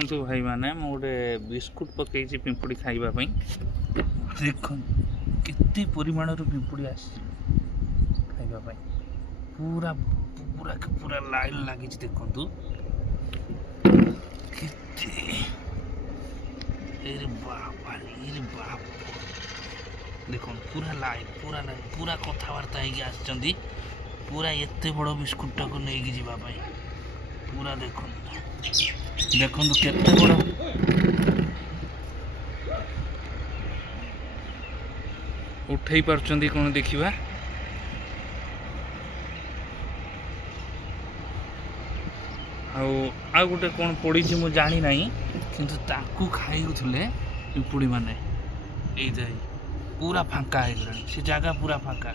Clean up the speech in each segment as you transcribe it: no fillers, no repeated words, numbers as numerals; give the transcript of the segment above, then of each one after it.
ଦେଖନ୍ତୁ ଭାଇମାନେ ମୁଁ ଗୋଟେ ବିସ୍କୁଟ୍ ପକେଇଛି ପିମ୍ପୁଡ଼ି ଖାଇବା ପାଇଁ। ଦେଖନ୍ତୁ କେତେ ପରିମାଣର ପିମ୍ପୁଡ଼ି ଆସିଛି ଖାଇବା ପାଇଁ। ପୁରା ପୁରା ପୁରା ଲାଇନ୍ ଲାଗିଛି ଦେଖନ୍ତୁ କେତେ। ଏରେ ବାପ ଦେଖନ୍ତୁ ପୁରା ଲାଇନ୍ ପୁରା କଥାବାର୍ତ୍ତା ହେଇକି ଆସିଛନ୍ତି। ପୁରା ଏତେ ବଡ଼ ବିସ୍କୁଟ୍ଟାକୁ ନେଇକି ଯିବା ପାଇଁ ପୁରା ଦେଖନ୍ତୁ କେତେ ବଡ଼। ଉଠେଇ ପାରୁଛନ୍ତି କ'ଣ ଦେଖିବା। ଆଉ ଗୋଟେ କ'ଣ ପଡ଼ିଛି ମୁଁ ଜାଣିନାହିଁ, କିନ୍ତୁ ତାକୁ ଖାଇଉଥିଲେ ପିମ୍ପୁଡ଼ି ମାନେ। ଏଇ ଯାଇ ପୁରା ଫାଙ୍କା ହେଇଗଲାଣି ସେ ଜାଗା, ପୁରା ଫାଙ୍କା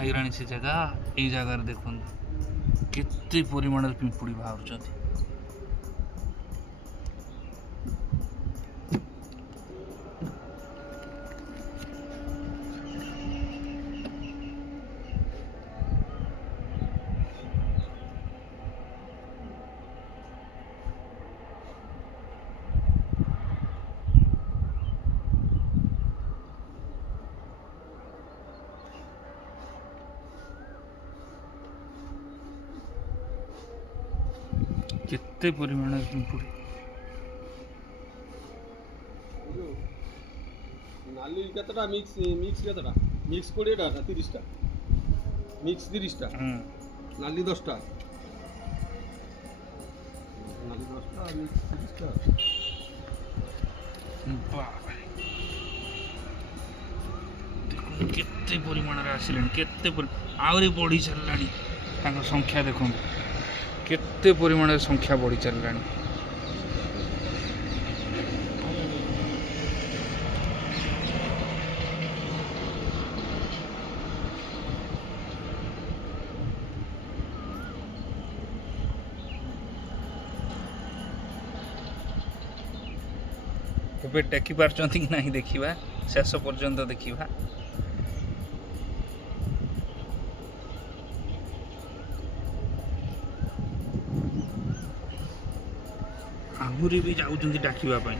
ହେଇଗଲାଣି ସେ ଜାଗା। ଏଇ ଜାଗାରେ ଦେଖନ୍ତୁ କେତେ ପରିମାଣରେ ପିମ୍ପୁଡ଼ି ବାହାରୁଛନ୍ତି। କେତେ ପରିମାଣରେ ପିମ୍ପୁଡ଼ି। ନାଲି କେତେଟା ମିକ୍ସ କେତେଟା? ମିକ୍ସ 20ଟା ନା 30ଟା? ମିକ୍ସ 30ଟା, ନାଲି 10ଟା। ନାଲି 10ଟା ମିକ୍ସ 30ଟା। ଦେଖନ୍ତୁ କେତେ ପରିମାଣରେ ଆସିଲେଣି, ଆହୁରି ବଢ଼ି ଚାଲିଲାଣି ତାଙ୍କ ସଂଖ୍ୟା। ଦେଖନ୍ତୁ କେତେ ପରିମାଣରେ ସଂଖ୍ୟା ବଢ଼ି ଚାଲିଲାଣି। ଏବେ ଟେକି ପାରୁଛନ୍ତି କି ନାହିଁ ଦେଖିବା, ଶେଷ ପର୍ଯ୍ୟନ୍ତ ଦେଖିବା। ଆହୁରି ବି ଯାଉଛନ୍ତି ଡାକିବା ପାଇଁ,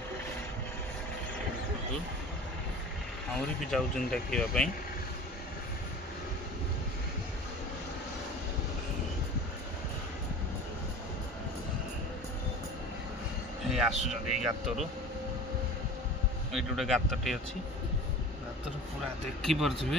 ଏଇ ଆସୁଛନ୍ତି ଏଇ ଗାତରୁ। ଏଇଠି ଗୋଟେ ଗାତଟି ଅଛି, ଗାତରୁ ପୁରା ଦେଖିପାରୁଥିବେ